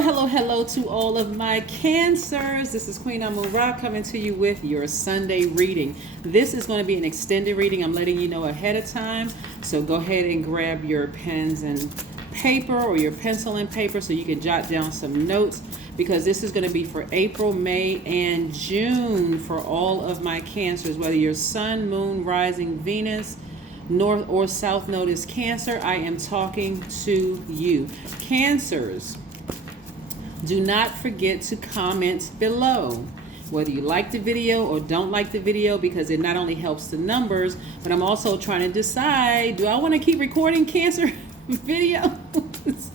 Hello to all of my Cancers. This is Queen Amun Ra coming to you with your Sunday reading. This is going to be an extended reading. I'm letting you know ahead of time. So go ahead and grab your pens and paper or your pencil and paper so you can jot down some notes, because this is going to be for April, May, and June for all of my Cancers, whether you're Sun, Moon, Rising, Venus, North or South Node is Cancer. I am talking to you. Cancers, do not forget to comment below whether you like the video or don't like the video, because it not only helps the numbers, but I'm also trying to decide, do I want to keep recording Cancer videos?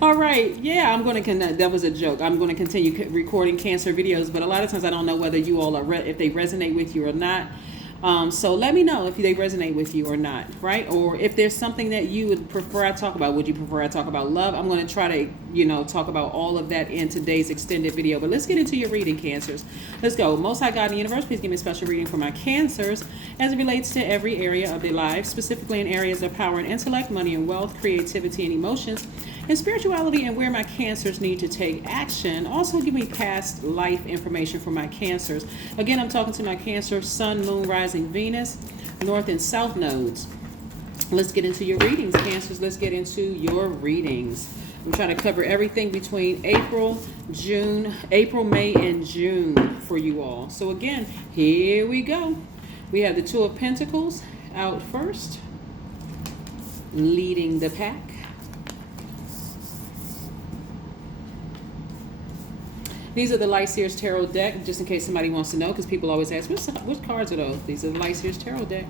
All right, yeah, I'm going to, that was a joke. I'm going to continue recording Cancer videos, but a lot of times I don't know whether you all are, if they resonate with you or not. So let me know if they resonate with you or not, right? Or if there's something that you would prefer I talk about. Would you prefer I talk about love? I'm going to try to, talk about all of that in today's extended video. But let's get into your reading, Cancers. Let's go. Most High God in the universe, please give me a special reading for my Cancers as it relates to every area of their lives, specifically in areas of power and intellect, money and wealth, creativity and emotions, and spirituality, and where my Cancers need to take action. Also give me past life information for my Cancers. Again, I'm talking to my Cancer, Sun, Moon, Rising, Venus, North and South nodes. Let's get into your readings, Cancers. Let's get into your readings. I'm trying to cover everything between April, May, and June for you all. So again, here we go. We have the Two of Pentacles out first, leading the pack. These are the Light Seers Tarot deck, just in case somebody wants to know, because people always ask, which cards are those? These are the Light Seers Tarot deck.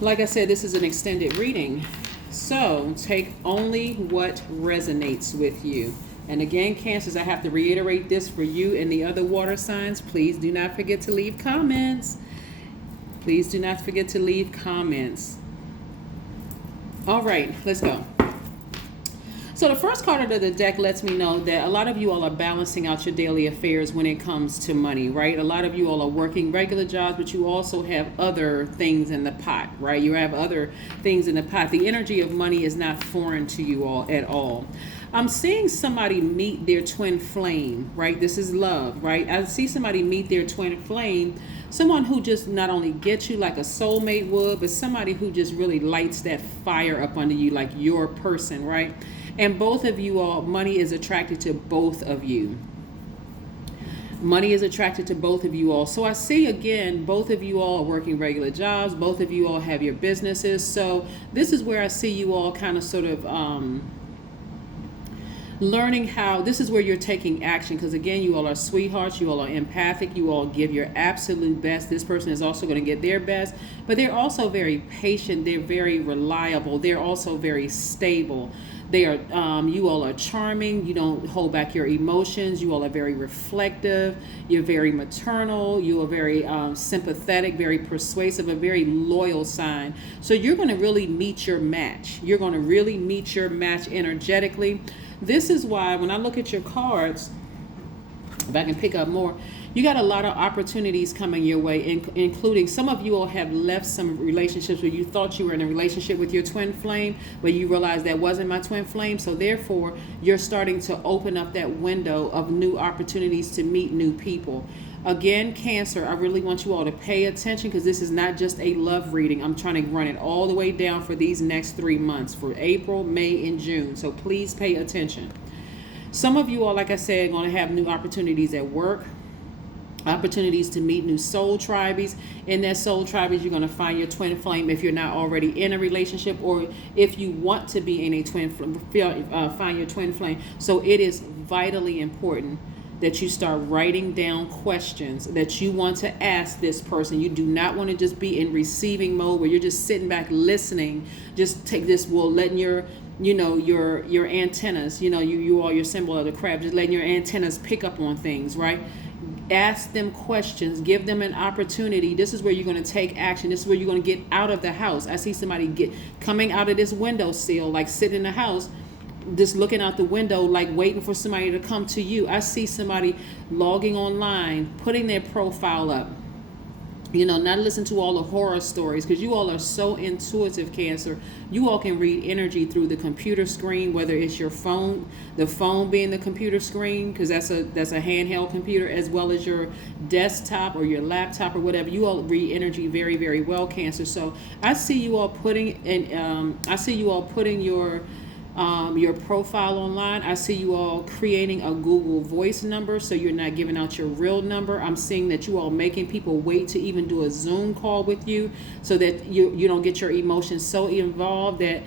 Like I said, this is an extended reading, so take only what resonates with you. And again, Cancers, I have to reiterate this for you and the other water signs. Please do not forget to leave comments. Please do not forget to leave comments. All right, let's go. So the first card of the deck lets me know that a lot of you all are balancing out your daily affairs when it comes to money, right? A lot of you all are working regular jobs, but you also have other things in the pot, right? You have other things in the pot. The energy of money is not foreign to you all at all. I'm seeing somebody meet their twin flame, right? This is love, right? I see somebody meet their twin flame, someone who just not only gets you like a soulmate would, but somebody who just really lights that fire up under you, like your person, right? And both of you all, money is attracted to both of you. Money is attracted to both of you all. So I see, again, both of you all are working regular jobs. Both of you all have your businesses. So this is where I see you all kind of sort of learning how, this is where you're taking action, because again, you all are sweethearts, you all are empathic, you all give your absolute best. This person is also going to get their best, but they're also very patient, they're very reliable, they're also very stable. They are, you all are charming, you don't hold back your emotions, you all are very reflective, you're very maternal, you are very sympathetic, very persuasive, a very loyal sign. So you're going to really meet your match. You're going to really meet your match energetically. This is why when I look at your cards, if I can pick up more, you got a lot of opportunities coming your way, including some of you all have left some relationships where you thought you were in a relationship with your twin flame, but you realized that wasn't my twin flame. So therefore, you're starting to open up that window of new opportunities to meet new people. Again, Cancer, I really want you all to pay attention, because this is not just a love reading. I'm trying to run it all the way down for these next 3 months, for April, May, and June. So please pay attention. Some of you all, like I said, are going to have new opportunities at work, opportunities to meet new soul tribes. In that soul tribes, you're going to find your twin flame if you're not already in a relationship, or if you want to be in a twin flame, find your twin flame. So it is vitally important that you start writing down questions that you want to ask this person. You do not want to just be in receiving mode where you're just sitting back listening. Just take this, letting your your antennas, you are your symbol of the crab, just letting your antennas pick up on things, right? Ask them questions, give them an opportunity. This is where you're going to take action. This is where you're going to get out of the house. I see somebody coming out of this windowsill, like sitting in the house, just looking out the window, like waiting for somebody to come to you. I see somebody logging online, putting their profile up, Not listen to all the horror stories, because you all are so intuitive, Cancer. You all can read energy through the computer screen, whether it's your phone, the phone being the computer screen, because that's a handheld computer, as well as your desktop or your laptop or whatever. You all read energy very, very well, Cancer. So I see you all putting your profile online. I see you all creating a Google Voice number, so you're not giving out your real number. I'm seeing that you all making people wait to even do a Zoom call with you, so that you don't get your emotions so involved that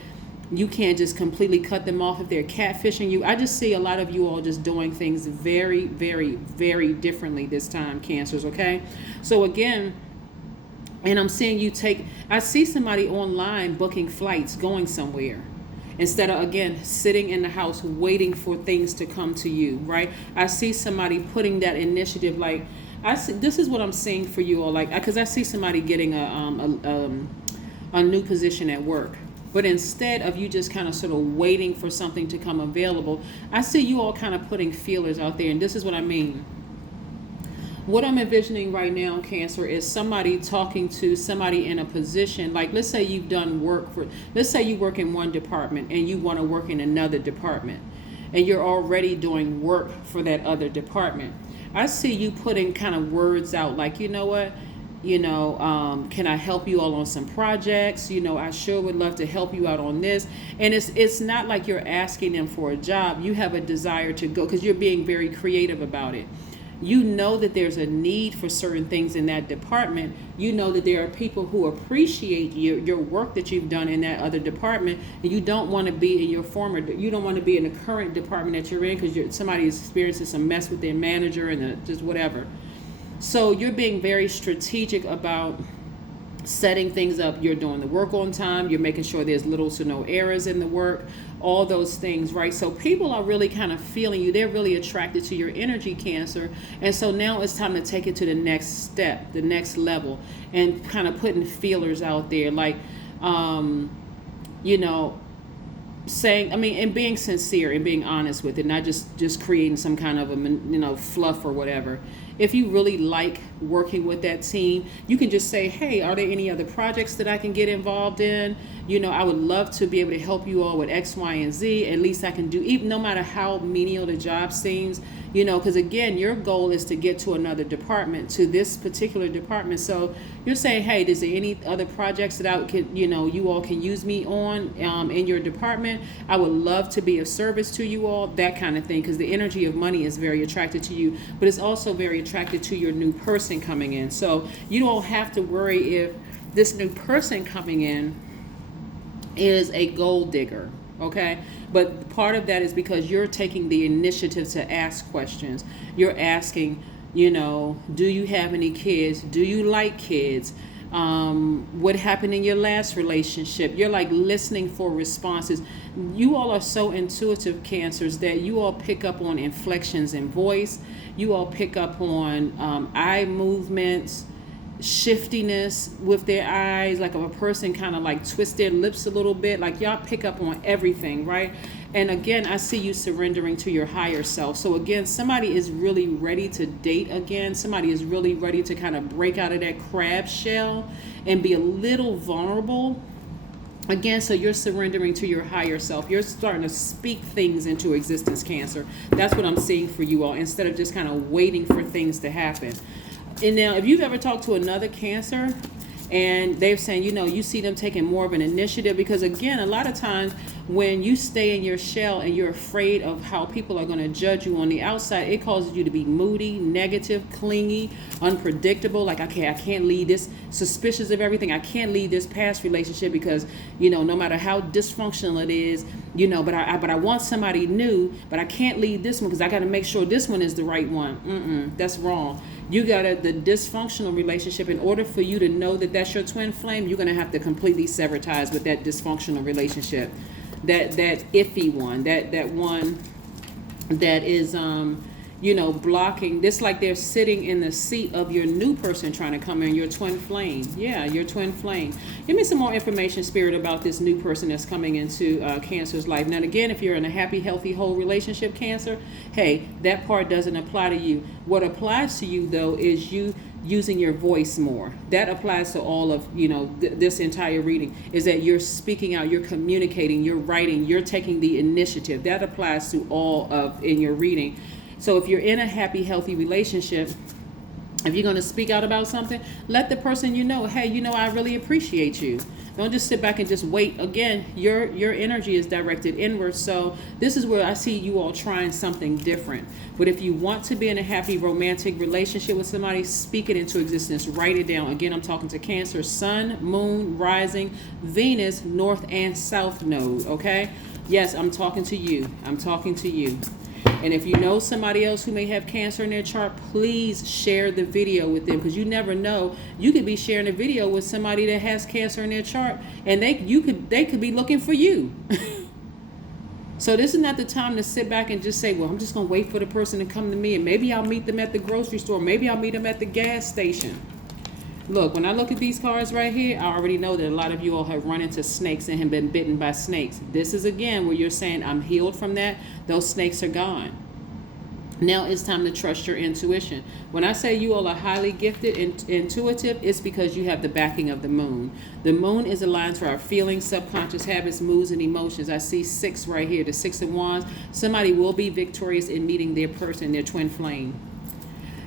you can't just completely cut them off if they're catfishing you. I just see a lot of you all just doing things very, very, very differently this time, Cancers, okay? So again, and I'm seeing I see somebody online booking flights, going somewhere, instead of, again, sitting in the house waiting for things to come to you, right? I see somebody putting that initiative, like, this is what I'm seeing for you all, like, because I see somebody getting a new position at work. But instead of you just kind of sort of waiting for something to come available, I see you all kind of putting feelers out there. And this is what I mean. What I'm envisioning right now, Cancer, is somebody talking to somebody in a position, like, let's say you've done let's say you work in one department and you want to work in another department, and you're already doing work for that other department. I see you putting kind of words out like, you know what, can I help you all on some projects? I sure would love to help you out on this. And it's not like you're asking them for a job. You have a desire to go, because you're being very creative about it. You know that there's a need for certain things in that department. You know that there are people who appreciate your work that you've done in that other department, and you don't want to be in you don't want to be in the current department that you're in, because somebody is experiencing some mess with their manager and just whatever. So you're being very strategic about setting things up. You're doing the work on time. You're making sure there's little to no errors in the work, all those things, right? So people are really kind of feeling you. They're really attracted to your energy, Cancer. And so now it's time to take it to the next step, the next level, and kind of putting feelers out there, like, saying, and being sincere and being honest with it, not just creating some kind of fluff or whatever. If you really like working with that team, you can just say, hey, are there any other projects that I can get involved in? I would love to be able to help you all with X, Y, and Z. At least I can do, even no matter how menial the job seems, because again, your goal is to get to another department, to this particular department. So you're saying, hey, is there any other projects that I could, you all can use me on in your department? I would love to be of service to you all, that kind of thing, because the energy of money is very attracted to you, but it's also very attracted to your new person coming in. So you don't have to worry if this new person coming in is a gold digger, okay? But part of that is because you're taking the initiative to ask questions. You're asking, do you have any kids? Do you like kids? What happened in your last relationship? You're like listening for responses. You all are so intuitive, Cancers, that you all pick up on inflections in voice. You all pick up on eye movements, shiftiness with their eyes, like if a person kind of like twist their lips a little bit, like y'all pick up on everything, right? And again, I see you surrendering to your higher self. So again, somebody is really ready to date again. Somebody is really ready to kind of break out of that crab shell and be a little vulnerable again. So you're surrendering to your higher self. You're starting to speak things into existence, Cancer. That's what I'm seeing for you all, instead of just kind of waiting for things to happen. And now, if you've ever talked to another Cancer and they're saying, you see them taking more of an initiative, because again, a lot of times when you stay in your shell and you're afraid of how people are going to judge you on the outside, it causes you to be moody, negative, clingy, unpredictable. Like, okay, I can't leave this, suspicious of everything. I can't leave this past relationship because, no matter how dysfunctional it is, but I want somebody new, but I can't leave this one because I got to make sure this one is the right one. That's wrong. You got the dysfunctional relationship. In order for you to know that that's your twin flame, you're going to have to completely sever ties with that dysfunctional relationship, that iffy one, that one that is blocking this, like they're sitting in the seat of your new person trying to come in, your twin flame. Yeah, your twin flame. Give me some more information, Spirit, about this new person that's coming into Cancer's life. Now, again, if you're in a happy, healthy, whole relationship, Cancer, hey, that part doesn't apply to you. What applies to you, though, is you using your voice more. That applies to all of, this entire reading, is that you're speaking out, you're communicating, you're writing, you're taking the initiative. That applies to all of in your reading. So if you're in a happy, healthy relationship, if you're going to speak out about something, let the person hey, I really appreciate you. Don't just sit back and just wait. Again, your energy is directed inward. So this is where I see you all trying something different. But if you want to be in a happy romantic relationship with somebody, speak it into existence. Write it down. Again, I'm talking to Cancer, Sun, Moon, Rising, Venus, North and South Node. Okay? Yes, I'm talking to you. I'm talking to you. And if you know somebody else who may have Cancer in their chart, please share the video with them, because you never know. You could be sharing a video with somebody that has Cancer in their chart, and they could be looking for you. So this is not the time to sit back and just say, well, I'm just going to wait for the person to come to me, and maybe I'll meet them at the grocery store. Maybe I'll meet them at the gas station. Look, when I look at these cards right here, I already know that a lot of you all have run into snakes and have been bitten by snakes. This is, again, where you're saying, I'm healed from that. Those snakes are gone. Now it's time to trust your intuition. When I say you all are highly gifted and intuitive, it's because you have the backing of the moon. The moon is aligned to our feelings, subconscious habits, moods, and emotions. I see 6 right here, the 6 of Wands. Somebody will be victorious in meeting their person, their twin flame.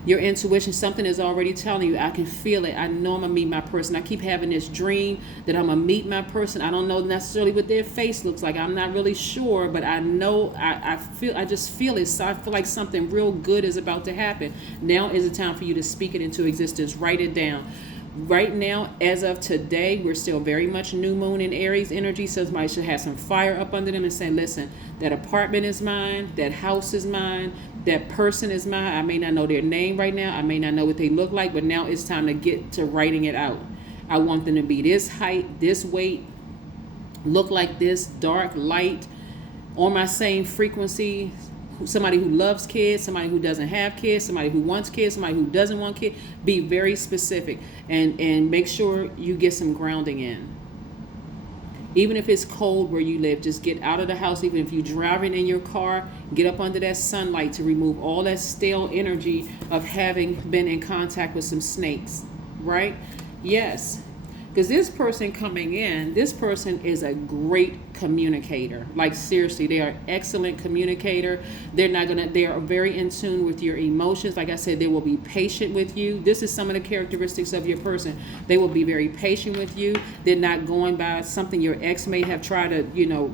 Your intuition, something is already telling you, I can feel it. I know I'm going to meet my person. I keep having this dream that I'm going to meet my person. I don't know necessarily what their face looks like. I'm not really sure, but I know, I just feel it. So I feel like something real good is about to happen. Now is the time for you to speak it into existence. Write it down. Right now, as of today, we're still very much new moon in Aries energy, so somebody should have some fire up under them and say, listen, that apartment is mine, that house is mine, that person is mine. I may not know their name right now, I may not know what they look like, but now it's time to get to writing it out. I want them to be this height, this weight, look like this, dark, light, on my same frequency. Somebody who loves kids, somebody who doesn't have kids, somebody who wants kids, somebody who doesn't want kids. Be very specific and make sure you get some grounding in. Even if it's cold where you live, just get out of the house. Even if you're driving in your car, get up under that sunlight to remove all that stale energy of having been in contact with some snakes, right? Yes. Because this person coming in, this person is a great communicator. Like, seriously, they are excellent communicator. They are very in tune with your emotions. Like I said, they will be patient with you. This is some of the characteristics of your person. They will be very patient with you. They're not going by something your ex may have tried to,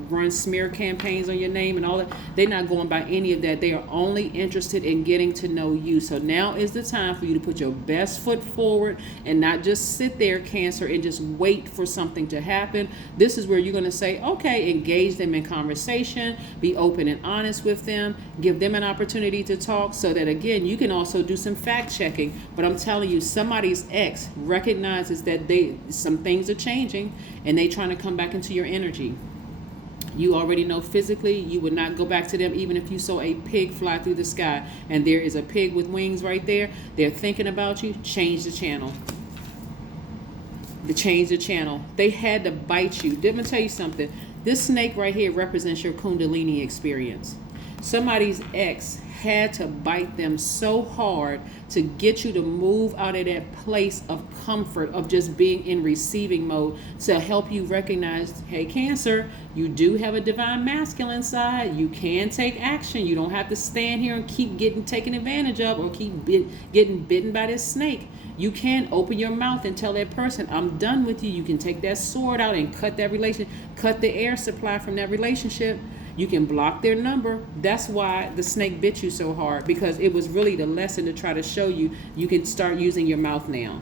run smear campaigns on your name and all that. They're not going by any of that. They are only interested in getting to know you. So now is the time for you to put your best foot forward and not just sit there, Cancer, and just wait for something to happen. This is where you're going to say, okay, engage them in conversation, be open and honest with them, give them an opportunity to talk, so that, again, you can also do some fact checking. But I'm telling you, somebody's ex recognizes that some things are changing and they trying to come back into your energy. You already know physically you would not go back to them even if you saw a pig fly through the sky and there is a pig with wings right there. They're thinking about you. Change the channel. Change the channel. They had to bite you. Let me tell you something. This snake right here represents your Kundalini experience. Somebody's ex had to bite them so hard to get you to move out of that place of comfort of just being in receiving mode, to help you recognize, hey, Cancer, you do have a divine masculine side. You can take action. You don't have to stand here and keep getting taken advantage of or keep getting bitten by this snake. You can open your mouth and tell that person, I'm done with you. You can take that sword out and cut the air supply from that relationship. You can block their number. That's why the snake bit you so hard, because it was really the lesson to try to show you can start using your mouth now.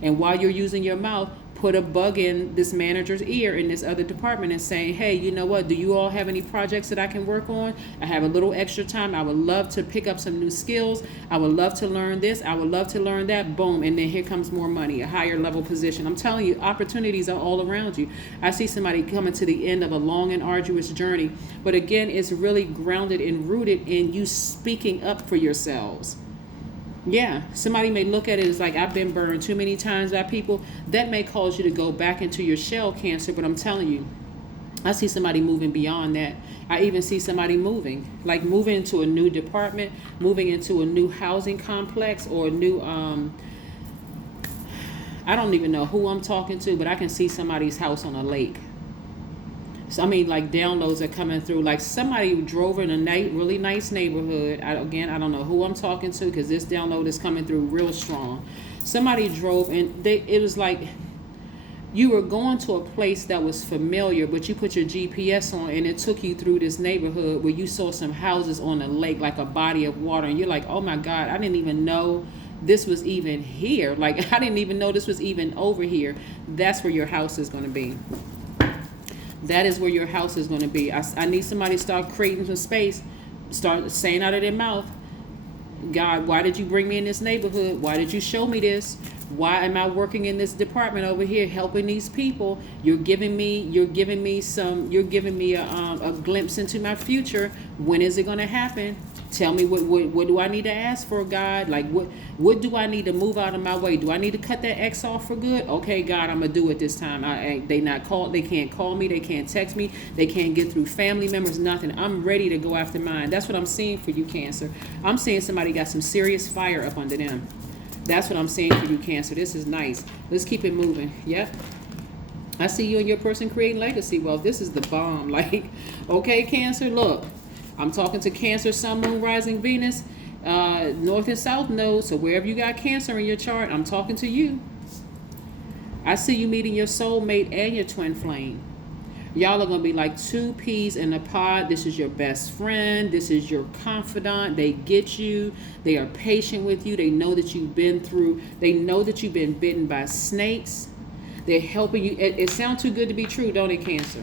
And while you're using your mouth, put a bug in this manager's ear in this other department and saying, hey, you know what? Do you all have any projects that I can work on? I have a little extra time. I would love to pick up some new skills. I would love to learn this. I would love to learn that. Boom. And then here comes more money, a higher level position. I'm telling you, opportunities are all around you. I see somebody coming to the end of a long and arduous journey. But again, it's really grounded and rooted in you speaking up for yourselves. Yeah, somebody may look at it as like, I've been burned too many times by people. That may cause you to go back into your shell, Cancer, but I'm telling you, I see somebody moving beyond that. I even see somebody moving into a new department, moving into a new housing complex or a new I don't even know who I'm talking to, but I can see somebody's house on a lake. So, I mean, like downloads are coming through. Like somebody drove in a really nice neighborhood. I don't know who I'm talking to because this download is coming through real strong. Somebody drove and it was like you were going to a place that was familiar, but you put your GPS on and it took you through this neighborhood where you saw some houses on a lake, like a body of water. And you're like, oh my God, I didn't even know this was even here. Like, I didn't even know this was even over here. That's where your house is going to be. That is where your house is going to be. I need somebody to start creating some space, start saying out of their mouth, God, why did you bring me in this neighborhood? Why did you show me this? Why am I working in this department over here helping these people? You're giving me a glimpse into my future. When is it going to happen? Tell me what do I need to ask for, God? Like what do I need to move out of my way? Do I need to cut that X off for good? Okay, God, I'm gonna do it this time. They can't call me, they can't text me, they can't get through family members, nothing. I'm ready to go after mine. That's what I'm seeing for you, Cancer. I'm seeing somebody got some serious fire up under them. That's what I'm seeing for you, Cancer. This is nice. Let's keep it moving. Yep. I see you and your person creating legacy. Well, this is the bomb. Like, okay, Cancer, look. I'm talking to Cancer, Sun, Moon, Rising, Venus, North and South nodes. So wherever you got Cancer in your chart, I'm talking to you. I see you meeting your soulmate and your twin flame. Y'all are going to be like two peas in a pod. This is your best friend. This is your confidant. They get you. They are patient with you. They know that you've been through. They know that you've been bitten by snakes. They're helping you. It sounds too good to be true, don't it, Cancer?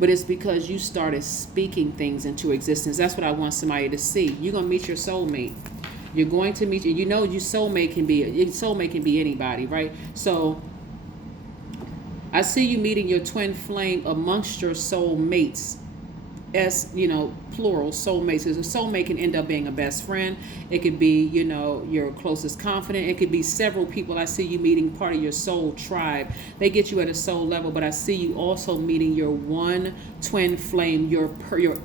But it's because you started speaking things into existence. That's what I want somebody to see. You're going to meet your soulmate. You're going to meet, you know, your soulmate can be anybody, right? So I see you meeting your twin flame amongst your soulmates. Plural soulmates. Because a soulmate can end up being a best friend. It could be, your closest confidant. It could be several people. I see you meeting part of your soul tribe. They get you at a soul level, but I see you also meeting your one twin flame, your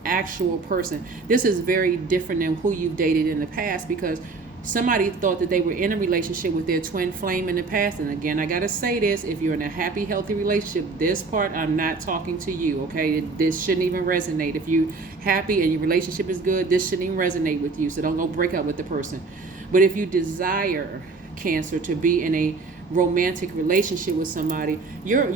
actual person. This is very different than who you've dated in the past, because somebody thought that they were in a relationship with their twin flame in the past. And again, I got to say this, if you're in a happy, healthy relationship, this part, I'm not talking to you, okay? This shouldn't even resonate. If you're happy and your relationship is good, this shouldn't even resonate with you. So don't go break up with the person. But if you desire, Cancer, to be in a romantic relationship with somebody, your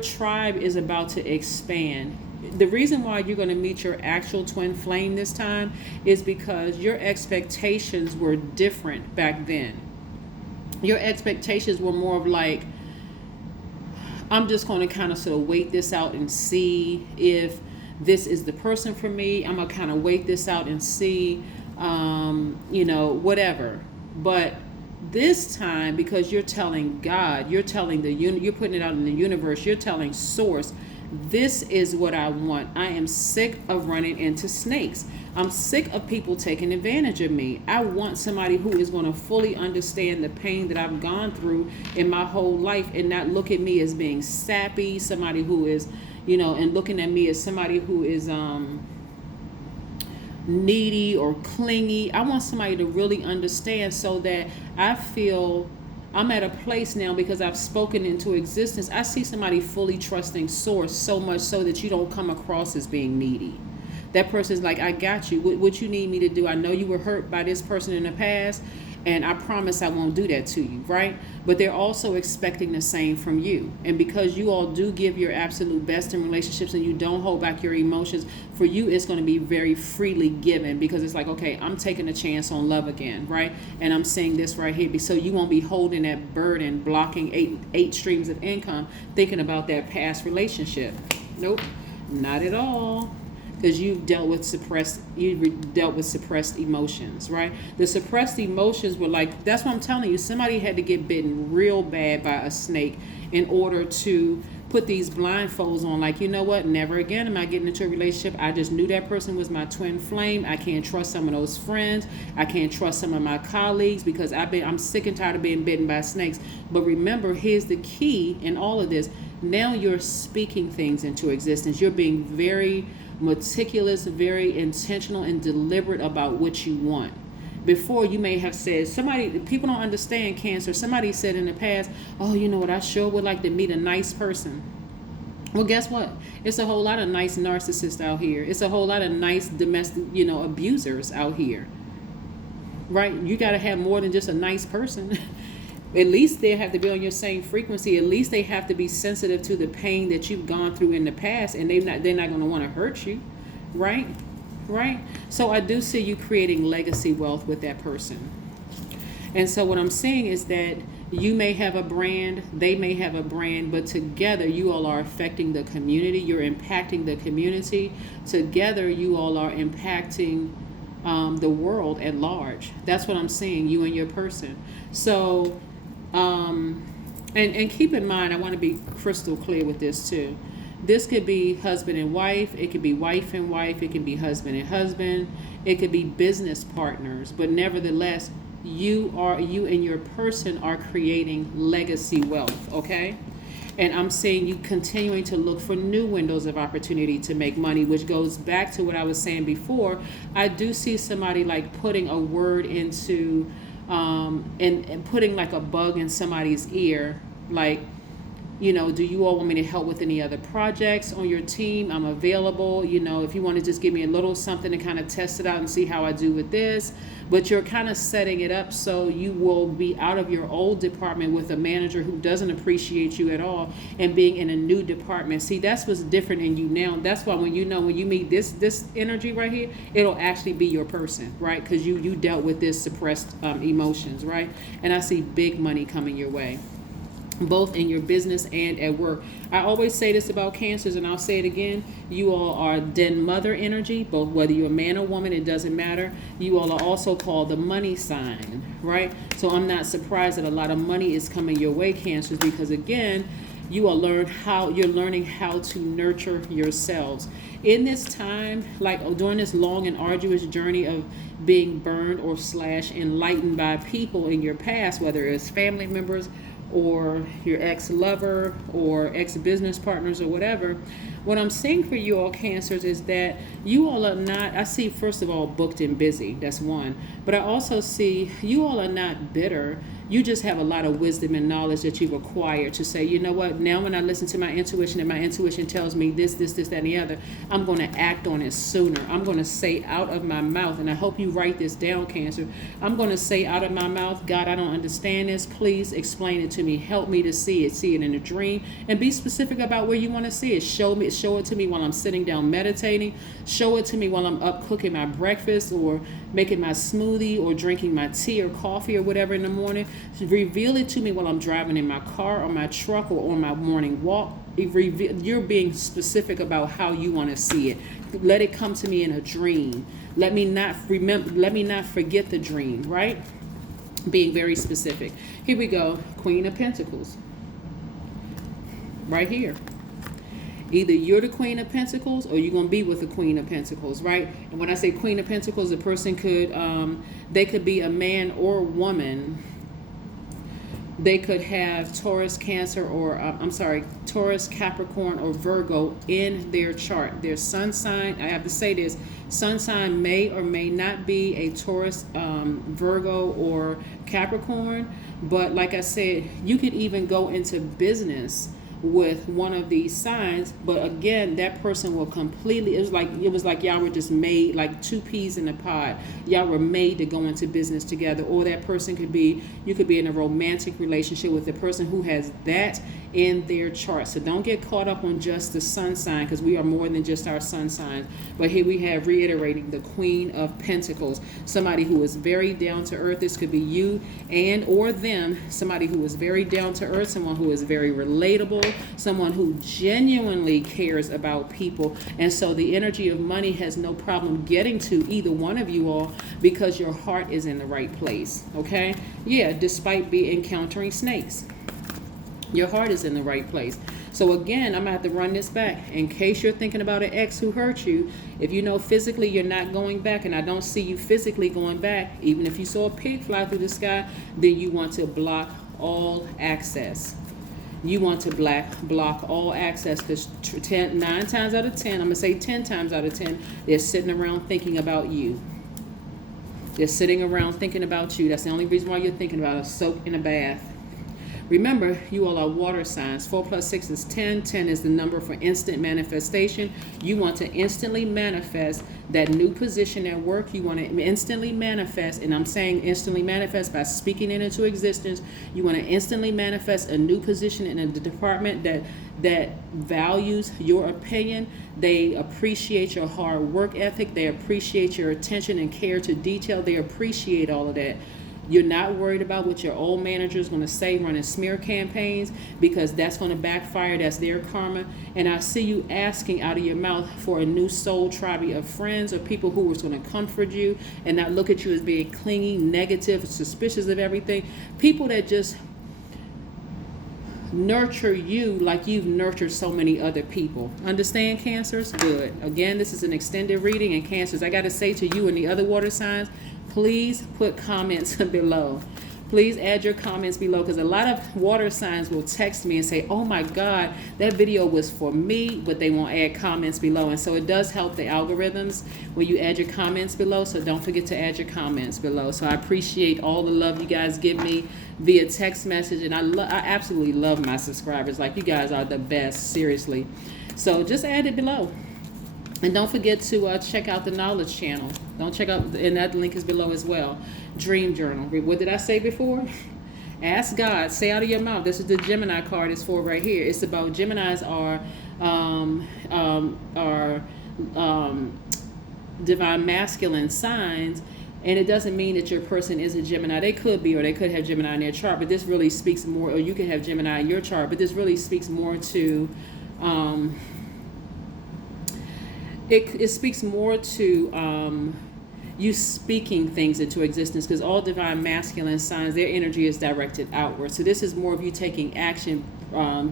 tribe is about to expand. The reason why you're going to meet your actual twin flame this time is because your expectations were different back then. Your expectations were more of like, I'm just going to kind of sort of wait this out and see if this is the person for me. I'm going to kind of wait this out and see, whatever. But this time, because you're telling God, you're telling you're putting it out in the universe, you're telling Source, this is what I want. I am sick of running into snakes. I'm sick of people taking advantage of me. I want somebody who is going to fully understand the pain that I've gone through in my whole life and not look at me as being sappy, somebody who is, and looking at me as somebody who is needy or clingy. I want somebody to really understand, so that I feel I'm at a place now, because I've spoken into existence. I see somebody fully trusting Source, so much so that you don't come across as being needy. That person's like, I got you. What you need me to do? I know you were hurt by this person in the past, and I promise I won't do that to you, right? But they're also expecting the same from you. And because you all do give your absolute best in relationships and you don't hold back your emotions, for you it's going to be very freely given, because it's like, okay, I'm taking a chance on love again, right? And I'm saying this right here, so you won't be holding that burden, blocking eight streams of income, thinking about that past relationship. Nope, not at all. Because you've dealt with suppressed emotions, right? The suppressed emotions were like, that's what I'm telling you. Somebody had to get bitten real bad by a snake in order to put these blindfolds on. Like, you know what? Never again am I getting into a relationship. I just knew that person was my twin flame. I can't trust some of those friends. I can't trust some of my colleagues, because I'm sick and tired of being bitten by snakes. But remember, here's the key in all of this. Now you're speaking things into existence. You're being very meticulous, very intentional and deliberate about what you want. before you may have said, people don't understand Cancer. Somebody said in the past, oh, you know what, I sure would like to meet a nice person. Well, guess what? It's a whole lot of nice narcissists out here. It's a whole lot of nice domestic, abusers out here. Right? You got to have more than just a nice person. At least they have to be on your same frequency. At least they have to be sensitive to the pain that you've gone through in the past, and they're not going to want to hurt you. Right? Right? So I do see you creating legacy wealth with that person. And so what I'm saying is that you may have a brand, they may have a brand, but together you all are affecting the community. You're impacting the community. Together you all are impacting the world at large. That's what I'm saying, you and your person. So, and keep in mind, I want to be crystal clear with this too. This could be husband and wife. It could be wife and wife. It can be husband and husband. It could be business partners. But nevertheless, you and your person are creating legacy wealth, okay? And I'm saying you continuing to look for new windows of opportunity to make money, which goes back to what I was saying before. I do see somebody like putting a word into, and putting like a bug in somebody's ear, like, do you all want me to help with any other projects on your team? I'm available. If you want to just give me a little something to kind of test it out and see how I do with this. But you're kind of setting it up so you will be out of your old department with a manager who doesn't appreciate you at all and being in a new department. See, that's what's different in you now. That's why when you meet this energy right here, it'll actually be your person, right? Because you dealt with this suppressed emotions, right? And I see big money coming your way, both in your business and at work. I always say this about Cancers, and I'll say it again. You all are den mother energy, both whether you're a man or woman, it doesn't matter. You all are also called the money sign, right? So I'm not surprised that a lot of money is coming your way, Cancers, because again, you're learning how to nurture yourselves. In this time, like during this long and arduous journey of being burned or / enlightened by people in your past, whether it's family members, or your ex-lover or ex-business partners or whatever, what I'm seeing for you all Cancers is that you all are not, I see first of all booked and busy, that's one, but I also see you all are not bitter. You just have a lot of wisdom and knowledge that you've acquired to say, you know what, now when I listen to my intuition and my intuition tells me this, that, and the other, I'm going to act on it sooner. I'm going to say out of my mouth, and I hope you write this down, Cancer. I'm going to say out of my mouth, God, I don't understand this. Please explain it to me. Help me to see it in a dream, and be specific about where you want to see it. Show it to me while I'm sitting down meditating. Show it to me while I'm up cooking my breakfast or making my smoothie or drinking my tea or coffee or whatever in the morning. Reveal it to me while I'm driving in my car or my truck or on my morning walk. You're being specific about how you want to see it. Let it come to me in a dream. Let me not forget the dream, right? Being very specific. Here we go. Queen of Pentacles. Right here. Either you're the Queen of Pentacles or you're going to be with the Queen of Pentacles, right? And when I say Queen of Pentacles, a person they could be a man or a woman. They could have Taurus, Cancer, or Taurus, Capricorn, or Virgo in their chart. Their sun sign, I have to say this, sun sign may or may not be a Taurus, Virgo, or Capricorn. But like I said, you could even go into business with one of these signs, but again, that person will completely, it was like y'all were just made like two peas in a pod. Y'all were made to go into business together. Or that person you could be in a romantic relationship with the person who has that in their chart. So don't get caught up on just the sun sign, because we are more than just our sun signs. But here we have, reiterating, the Queen of Pentacles, somebody who is very down to earth. This could be you and or them, somebody who is very down to earth, someone who is very relatable, someone who genuinely cares about people. And so the energy of money has no problem getting to either one of you all, because your heart is in the right place. Okay? Yeah, despite encountering snakes, your heart is in the right place. So again, I'm going to have to run this back. In case you're thinking about an ex who hurt you, if you know physically you're not going back, and I don't see you physically going back, even if you saw a pig fly through the sky, then you want to block all access. You want to block all access, because 9 times out of 10, I'm going to say 10 times out of 10, they're sitting around thinking about you. They're sitting around thinking about you. That's the only reason why you're thinking about a soak in a bath. Remember, you all are water signs. 4 plus 6 is 10. 10 is the number for instant manifestation. You want to instantly manifest that new position at work. You want to instantly manifest, and I'm saying instantly manifest by speaking it into existence. You want to instantly manifest a new position in a department that values your opinion. They appreciate your hard work ethic. They appreciate your attention and care to detail. They appreciate all of that. You're not worried about what your old manager is going to say running smear campaigns, because that's going to backfire. That's their karma. And I see you asking out of your mouth for a new soul tribe of friends or people who are going to comfort you and not look at you as being clingy, negative, suspicious of everything. People that just nurture you like you've nurtured so many other people. Understand, Cancers? Good. Again, this is an extended reading, and Cancers, I got to say to you and the other water signs, please put comments below. Please add your comments below, because a lot of water signs will text me and say, oh my God, that video was for me, but they won't add comments below. And so it does help the algorithms when you add your comments below. So don't forget to add your comments below. So I appreciate all the love you guys give me via text message. And I absolutely love my subscribers. Like, you guys are the best, seriously. So just add it below. And don't forget to check out the Knowledge channel. Don't check out, and that link is below as well. Dream Journal. What did I say before? Ask God. Say out of your mouth. This is the Gemini card is for right here. It's about Geminis are divine masculine signs. And it doesn't mean that your person is a Gemini. They could be, or they could have Gemini in their chart. But this really speaks more, or you can have Gemini in your chart. But this really speaks more to... It speaks more to you speaking things into existence, because all divine masculine signs, their energy is directed outward. So this is more of you taking action,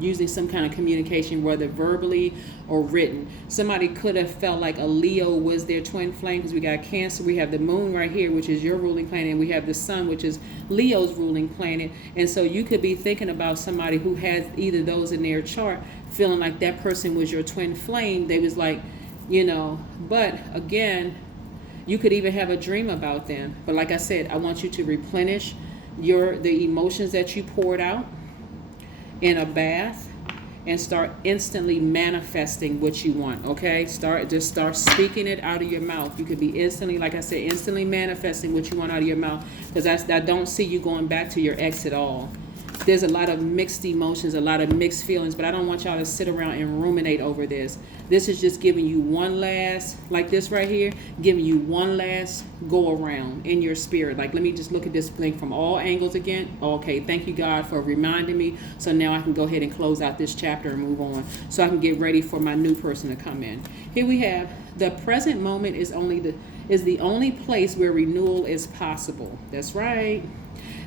using some kind of communication, whether verbally or written. Somebody could have felt like a Leo was their twin flame, because we got Cancer. We have the moon right here, which is your ruling planet, and we have the sun, which is Leo's ruling planet. And so you could be thinking about somebody who has either those in their chart, feeling like that person was your twin flame. They was like, but again, you could even have a dream about them. But like I said, I want you to replenish the emotions that you poured out in a bath, and start instantly manifesting what you want. Okay, just start speaking it out of your mouth. You could be instantly, like I said, instantly manifesting what you want out of your mouth, because I don't see you going back to your ex at all. There's a lot of mixed emotions, a lot of mixed feelings, but I don't want y'all to sit around and ruminate over this. This is just giving you one last, like this right here, giving you one last go around in your spirit. Like, let me just look at this thing from all angles again. Okay, thank you, God, for reminding me. So now I can go ahead and close out this chapter and move on, so I can get ready for my new person to come in. Here we have, the present moment is the only place where renewal is possible. That's right.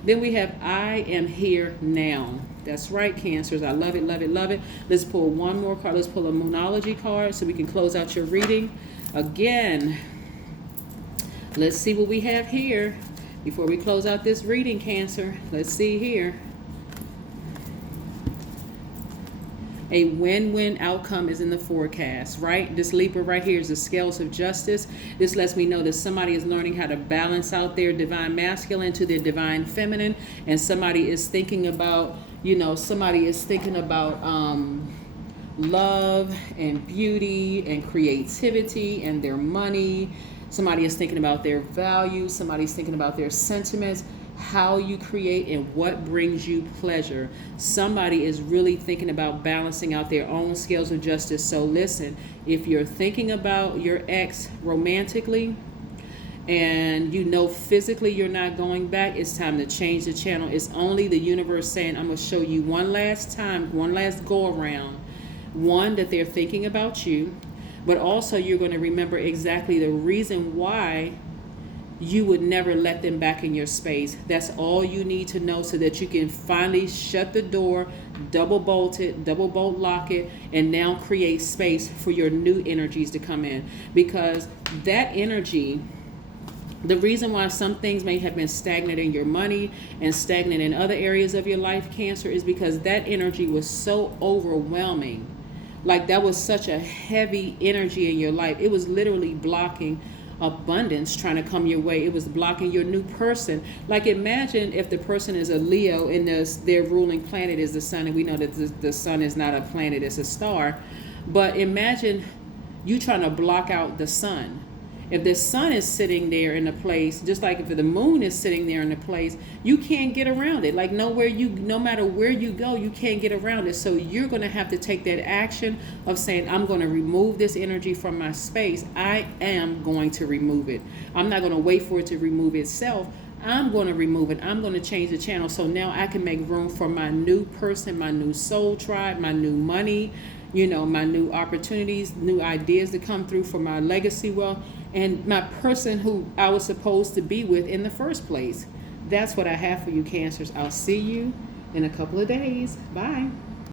Then we have, I am here now. That's right, Cancers. I love it, love it, love it. Let's pull one more card. Let's pull a Moonology card so we can close out your reading. Again, let's see what we have here before we close out this reading, Cancer. Let's see here. A win-win outcome is in the forecast, right? This Libra right here is the scales of justice. This lets me know that somebody is learning how to balance out their divine masculine to their divine feminine, and somebody is thinking about, love and beauty and creativity and their money. Somebody is thinking about their values. Somebody's thinking about their sentiments, how you create and what brings you pleasure. Somebody is really thinking about balancing out their own scales of justice. So listen, if you're thinking about your ex romantically and physically you're not going back, it's time to change the channel. It's only the universe saying, I'm going to show you one last time, one last go around. One, that they're thinking about you, but also you're going to remember exactly the reason why you would never let them back in your space. That's all you need to know, so that you can finally shut the door, double bolt lock it, and now create space for your new energies to come in. Because that energy, the reason why some things may have been stagnant in your money and stagnant in other areas of your life, Cancer, is because that energy was so overwhelming. Like, that was such a heavy energy in your life. It was literally blocking abundance trying to come your way. It was blocking your new person. Like, imagine if the person is a Leo and their ruling planet is the sun, and we know that the sun is not a planet, it's a star. But imagine you trying to block out the sun. If the sun is sitting there in a place, just like if the moon is sitting there in a place, you can't get around it. Like, no matter where you go, you can't get around it. So you're going to have to take that action of saying, I'm going to remove this energy from my space. I am going to remove it. I'm not going to wait for it to remove itself. I'm going to remove it. I'm going to change the channel. So now I can make room for my new person, my new soul tribe, my new money, my new opportunities, new ideas to come through for my legacy wealth, and my person who I was supposed to be with in the first place. That's what I have for you, Cancers. I'll see you in a couple of days. Bye.